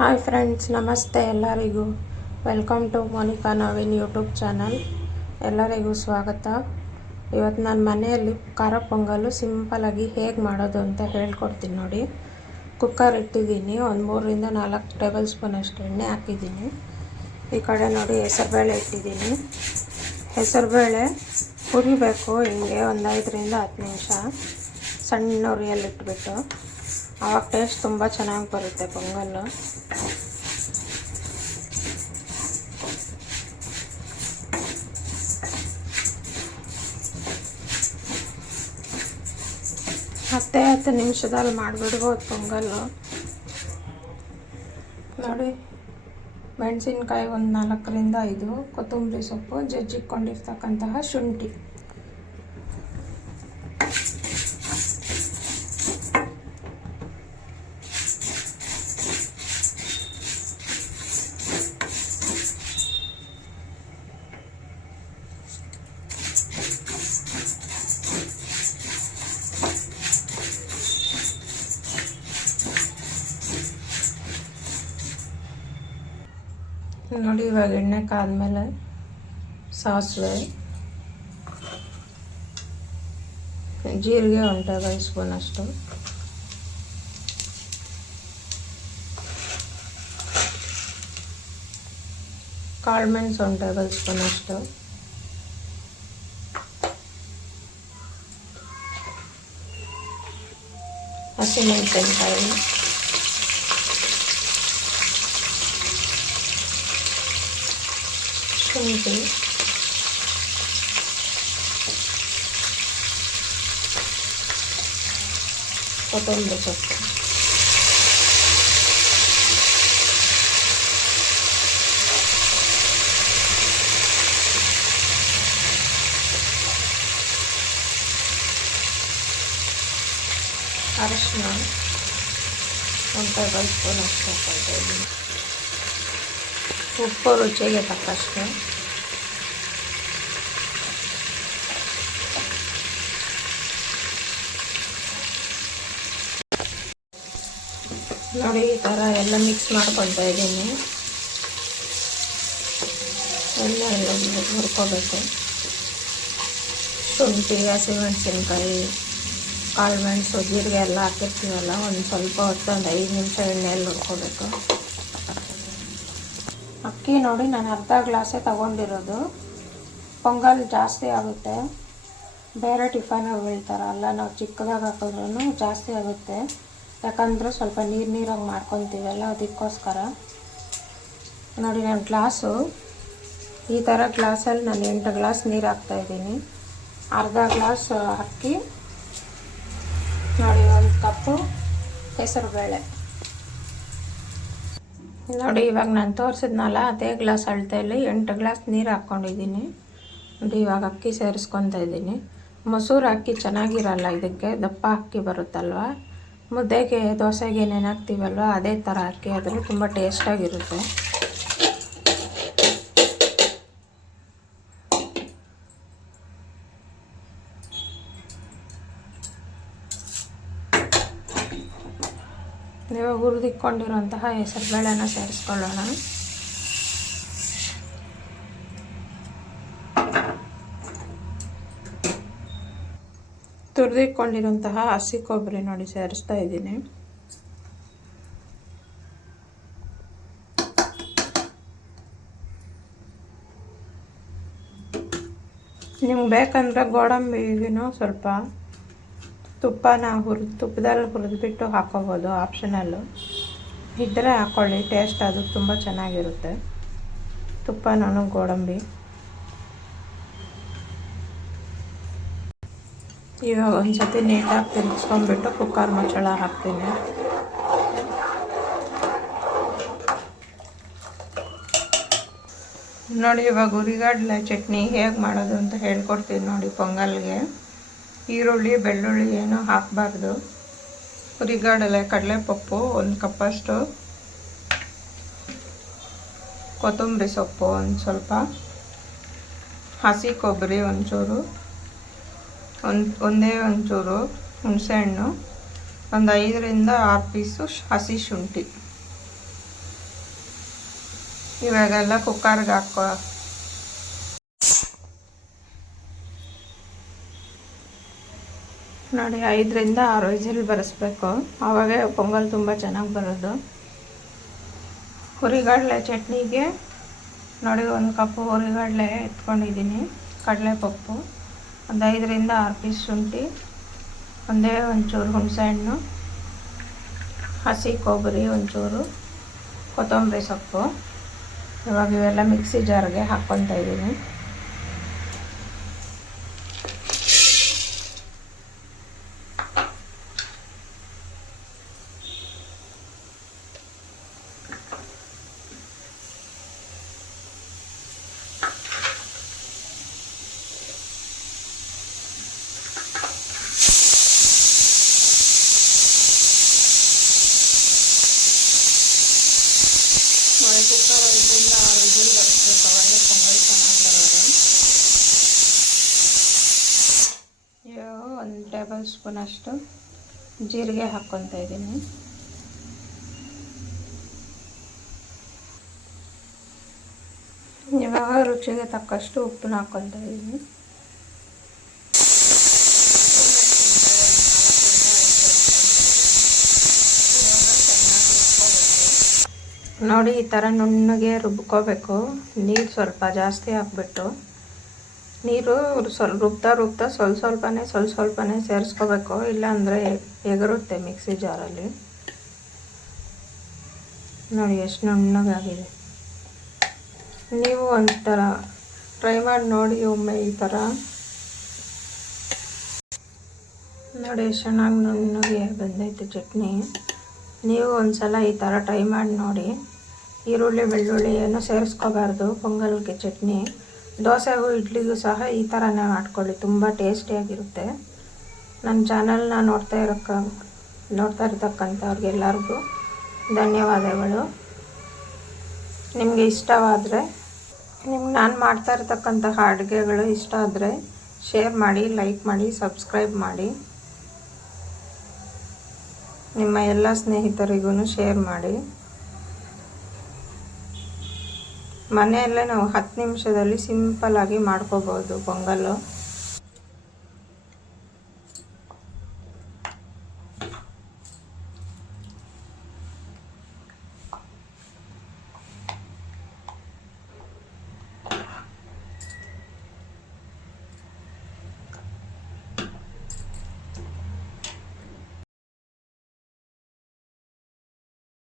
Hi friends, ನಮಸ್ತೆ ಎಲ್ಲರಿಗೂ. Welcome to Monika Naveen YouTube channel. ಎಲ್ಲರಿಗೂ ಸ್ವಾಗತ. ಇವತ್ತು ನಾನು ಮನೆಯಲ್ಲಿ ಖಾರ ಪೊಂಗಲು ಸಿಂಪಲಾಗಿ ಹೇಗೆ ಮಾಡೋದು ಅಂತ ಹೇಳ್ಕೊಡ್ತೀನಿ ನೋಡಿ. ಕುಕ್ಕರ್ ಇಟ್ಟಿದ್ದೀನಿ. ಒಂದು ಮೂರರಿಂದ ನಾಲ್ಕು ಟೇಬಲ್ ಸ್ಪೂನ್ ಅಷ್ಟು ಎಣ್ಣೆ ಹಾಕಿದ್ದೀನಿ. ಈ ಕಡೆ ನೋಡಿ ಹೆಸರುಬೇಳೆ ಇಟ್ಟಿದ್ದೀನಿ. ಹೆಸರುಬೇಳೆ ಹುರಿಬೇಕು ಹಿಂಗೆ ಒಂದು ಐದರಿಂದ ಹತ್ತು ನಿಮಿಷ. ಸಣ್ಣ ಉರಿಯಲ್ಲಿ ಇಟ್ಬಿಟ್ಟು ಆವಾಗ ಟೇಸ್ಟ್ ತುಂಬ ಚೆನ್ನಾಗಿ ಬರುತ್ತೆ ಪೊಂಗಲ್ಲು. ಹತ್ತೇ ಹತ್ತು ನಿಮಿಷದಲ್ಲಿ ಮಾಡಿಬಿಡ್ಬೋದು ಪೊಂಗಲ್ಲು. ನೋಡಿ, ಮೆಣಸಿನ್ಕಾಯಿ ಒಂದು ನಾಲ್ಕರಿಂದ ಐದು, ಕೊತ್ತಂಬರಿ ಸೊಪ್ಪು ಜಜ್ಜಿಕೊಂಡಿರ್ತಕ್ಕಂತಹ ಶುಂಠಿ. ನೋಡಿ, ಇವಾಗ ಎಣ್ಣೆ ಕಾದ್ಮೇಲೆ ಸಾಸಿವೆ, ಜೀರಿಗೆ ಒಂದು ಟೇಬಲ್ ಸ್ಪೂನ್ ಅಷ್ಟು ಕಾಳುಮೆಣಸು ಒಂದು ಟೇಬಲ್ ಸ್ಪೂನ್ ಅಷ್ಟು ಹಸಿಮೆಣಸಿನ್ಕಾಯಿ. ಶುಂಠಿ ಕೊತ್ತಂಬರಿ ಸೊಪ್ಪು ಅರಶಿನ ಒಂದು ಟೇಬಲ್ ಸ್ಪೂನ್ ಅಷ್ಟು ಹಾಕೊಳ್ತಾ ಇದ್ದೀನಿ ಉಪ್ಪು ರುಚಿಗೆ ತಕ್ಕಷ್ಟು ನೋಡಿ, ಈ ಥರ ಎಲ್ಲ ಮಿಕ್ಸ್ ಮಾಡ್ಕೊಳ್ತಾ ಇದ್ದೀನಿ. ಎಲ್ಲ ಎಲ್ಲ ಹುರ್ಕೋಬೇಕು. ಶುಂಠಿ, ಹಸಿಮೆಣಸಿನ್ಕಾಯಿ ಕಾಳು ಮೆಣಸು ಜೀರಿಗೆ ಎಲ್ಲ ಹಾಕಿರ್ತೀವಲ್ಲ, ಒಂದು ಸ್ವಲ್ಪ ಹೊತ್ತು ಒಂದು ಐದು ನಿಮಿಷ ಎಣ್ಣೆಯಲ್ಲಿ ಹುರ್ಕೋಬೇಕು. ಅಕ್ಕಿ ನೋಡಿ ನಾನು ಅರ್ಧ ಗ್ಲಾಸೇ ತಗೊಂಡಿರೋದು. ಪೊಂಗಲ್ ಜಾಸ್ತಿ ಆಗುತ್ತೆ. ಬೇರೆ ಟಿಫನಲ್ಲಿ ಬೀಳ್ತಾರಲ್ಲ ನಾವು ಚಿಕ್ಕದಾಗಿ ಹಾಕಿದ್ರೂ ಜಾಸ್ತಿ ಆಗುತ್ತೆ. ಯಾಕಂದರೆ ಸ್ವಲ್ಪ ನೀರು ನೀರಾಗಿ ಮಾಡ್ಕೊತೀವಲ್ಲ, ಅದಕ್ಕೋಸ್ಕರ. ನೋಡಿ ನಾನು ಗ್ಲಾಸು. ಈ ಥರ ಗ್ಲಾಸಲ್ಲಿ ನಾನು ಎಂಟು ಗ್ಲಾಸ್ ನೀರು ಹಾಕ್ತಾಯಿದ್ದೀನಿ ಅರ್ಧ ಗ್ಲಾಸ್ ಅಕ್ಕಿ. ನೋಡಿ, ಒಂದು ಕಪ್ಪು ಹೆಸರುಬೇಳೆ. ನೋಡಿ, ಇವಾಗ ನಾನು ತೋರಿಸಿದ್ನಲ್ಲ, ಅದೇ ಗ್ಲಾಸ್ ಅಳತೆಯಲ್ಲಿ ಎಂಟು ಗ್ಲಾಸ್ ನೀರು ಹಾಕ್ಕೊಂಡಿದ್ದೀನಿ ನೋಡಿ, ಇವಾಗ ಅಕ್ಕಿ ಸೇರಿಸ್ಕೊತಾ ಇದ್ದೀನಿ ಮೊಸರು ಅಕ್ಕಿ ಚೆನ್ನಾಗಿರಲ್ಲ, ಇದಕ್ಕೆ ದಪ್ಪ ಅಕ್ಕಿ ಬರುತ್ತಲ್ವ? ಮುದ್ದೆಗೆ, ದೋಸೆಗೆ ಏನೇನು ಹಾಕ್ತೀವಲ್ವ, ಅದೇ ಥರ ಅಕ್ಕಿ ಆದರೆ ತುಂಬ ಟೇಸ್ಟಾಗಿರುತ್ತೆ ಹುರಿದಿಕ್ಕೊಂಡಿರುವಂತಹ ಹೆಸರುಬೇಳೆನ ಸೇರಿಸ್ಕೊಳ್ಳೋಣ. ತುರಿದಿಕ್ಕೊಂಡಿರುವಂತಹ ಹಸಿ ಕೊಬ್ಬರಿ ನೋಡಿ ಸೇರಿಸ್ತಾ ಇದ್ದೀನಿ. ನಿಮ್ಗೆ ಬೇಕಂದ್ರೆ ಗೋಡಂಬಿನೂ ಸ್ವಲ್ಪ ತುಪ್ಪನ ಹುರಿದು, ತುಪ್ಪದಲ್ಲಿ ಹುರಿದ್ಬಿಟ್ಟು ಹಾಕೋಬೋದು ಆಪ್ಷನಲ್ಲು ಇದ್ದರೆ ಹಾಕ್ಕೊಳ್ಳಿ ಟೇಸ್ಟ್ ಅದು ತುಂಬ ಚೆನ್ನಾಗಿರುತ್ತೆ. ತುಪ್ಪ ನಾನು ಗೋಡಂಬಿ. ಇವಾಗ ಒಂದು ಸತಿ ನೀಟಾಗಿ ತಿರುಗಿಸ್ಕೊಂಡ್ಬಿಟ್ಟು ಕುಕ್ಕರ್ ಮಸಾಲ ಹಾಕ್ತೀನಿ. ನೋಡಿ, ಇವಾಗ ಹುರಿಗಡಲೆ ಚಟ್ನಿ ಹೇಗೆ ಮಾಡೋದು ಅಂತ ಹೇಳ್ಕೊಡ್ತೀನಿ ನೋಡಿ, ಪೊಂಗಲ್ಗೆ. ಈರುಳ್ಳಿ, ಬೆಳ್ಳುಳ್ಳಿ ಏನೂ ಹಾಕಬಾರ್ದು. ಹುರಿಗಡಲೆ, ಕಡಲೆಪಪ್ಪು ಒಂದು ಕಪ್ಪಷ್ಟು. ಕೊತ್ತಂಬರಿ ಸೊಪ್ಪು ಒಂದು ಸ್ವಲ್ಪ. ಹಸಿ ಕೊಬ್ಬರಿ ಒಂಚೂರು. ಒಂದು, ಒಂದೇ ಒಂಚೂರು ಹುಣಸೆಹಣ್ಣು ಒಂದು ಐದರಿಂದ ಆರು ಪೀಸು ಹಸಿ ಶುಂಠಿ. ಇವಾಗೆಲ್ಲ ಕುಕ್ಕರ್ಗೆ ಹಾಕೋ ನೋಡಿ, ಐದರಿಂದ ಆರು ವಿಜಿಲ್ ಬರೆಸ್ಬೇಕು. ಆವಾಗ ಪೊಂಗಲ್ ತುಂಬ ಚೆನ್ನಾಗಿ ಬರೋದು. ಹುರಿಗಡಲೆ ಚಟ್ನಿಗೆ, ನೋಡಿ, ಒಂದು ಕಪ್ಪು ಹುರಿಗಡಲೆ ಎತ್ಕೊಂಡಿದ್ದೀನಿ, ಕಡಲೆಪಪ್ಪು. ಒಂದು ಐದರಿಂದ ಆರು ಪೀಸ್ ಶುಂಠಿ, ಒಂದೇ ಒಂಚೂರು ಹುಣಸೆಹಣ್ಣು, ಹಸಿ ಕೊಬ್ಬರಿ ಒಂಚೂರು, ಕೊತ್ತಂಬರಿ ಸೊಪ್ಪು. ಇವಾಗ ಇವೆಲ್ಲ ಮಿಕ್ಸಿ ಜಾರ್ಗೆ ಹಾಕ್ಕೊತಾ ಇದ್ದೀನಿ. ನೋಡಿ ಕುಕ್ಕರ್ ಇದರಿಂದ ಆರು ವಿಸಿಲ್ ಬರೆಸ್ಬೇಕು ಅವಾಗ ಪೊಂಗಲ್ ಚೆನ್ನಾಗಿ ಬರೋದು ಒಂದು ಟೇಬಲ್ ಸ್ಪೂನ್ ಅಷ್ಟು ಜೀರಿಗೆ ಹಾಕ್ಕೊತಾ ಇದ್ದೀನಿ. ಇವಾಗ ರುಚಿಗೆ ತಕ್ಕಷ್ಟು ಉಪ್ಪನ್ನ ಹಾಕ್ಕೊತಾ ಇದ್ದೀನಿ. ನೋಡಿ, ಈ ಥರ ನುಣ್ಣಗೆ ರುಬ್ಕೋಬೇಕು. ನೀರು ಸ್ವಲ್ಪ ಜಾಸ್ತಿ ಹಾಕ್ಬಿಟ್ಟು. ನೀರು ಸ್ವಲ್ಪ ರುಬ್ತಾ ರುಬ್ತಾ ಸ್ವಲ್ಪ ಸ್ವಲ್ಪನೇ ಸ್ವಲ್ಪ ಸ್ವಲ್ಪನೇ ಸೇರಿಸ್ಕೋಬೇಕು. ಇಲ್ಲಾಂದರೆ ಎಗರುತ್ತೆ ಮಿಕ್ಸಿ ಜಾರಲ್ಲಿ. ನೋಡಿ, ಎಷ್ಟು ನುಣ್ಣಗಾಗಿದೆ. ನೀವು ಒಂಥರ ಟ್ರೈ ಮಾಡಿ ನೋಡಿ ಒಮ್ಮೆ ಈ ಥರ ನೋಡಿ, ಎಷ್ಟು ಚೆನ್ನಾಗಿ ನುಣ್ಣಗೆ ಬಂದೈತೆ ಚಟ್ನಿ. ನೀವು ಒಂದ್ಸಲ ಈ ಥರ ಟ್ರೈ ಮಾಡಿ ನೋಡಿ. ಈರುಳ್ಳಿ, ಬೆಳ್ಳುಳ್ಳಿ ಏನು ಸೇರಿಸ್ಕೋಬಾರ್ದು, ಪೊಂಗಲ್ಗೆ ಚಟ್ನಿ. ದೋಸೆಗೂ, ಇಡ್ಲಿಗೂ ಸಹ ಈ ಥರನೇ ಮಾಡ್ಕೊಳ್ಳಿ. ತುಂಬ ಟೇಸ್ಟಿಯಾಗಿರುತ್ತೆ ನನ್ನ ಚಾನಲ್ನ ನೋಡ್ತಾ ಇರೋಕ್ಕ, ನೋಡ್ತಾ ಇರ್ತಕ್ಕಂಥವ್ರಿಗೆಲ್ಲರಿಗೂ ಧನ್ಯವಾದಗಳು. ನಿಮಗೆ ಇಷ್ಟವಾದರೆ, ನಿಮ್ಗೆ ನಾನು ಮಾಡ್ತಾ ಇರ್ತಕ್ಕಂತಹ ಅಡುಗೆಗಳು ಇಷ್ಟ ಆದರೆ ಶೇರ್ ಮಾಡಿ ಲೈಕ್ ಮಾಡಿ ಸಬ್ಸ್ಕ್ರೈಬ್ ಮಾಡಿ. ನಿಮ್ಮ ಎಲ್ಲ ಸ್ನೇಹಿತರಿಗೂ ಶೇರ್ ಮಾಡಿ. ಮನೆಯಲ್ಲೇ ನಾವು ಹತ್ತು ನಿಮಿಷದಲ್ಲಿ ಸಿಂಪಲ್ಲಾಗಿ ಮಾಡ್ಕೋಬೋದು ಪೊಂಗಲ್ಲು.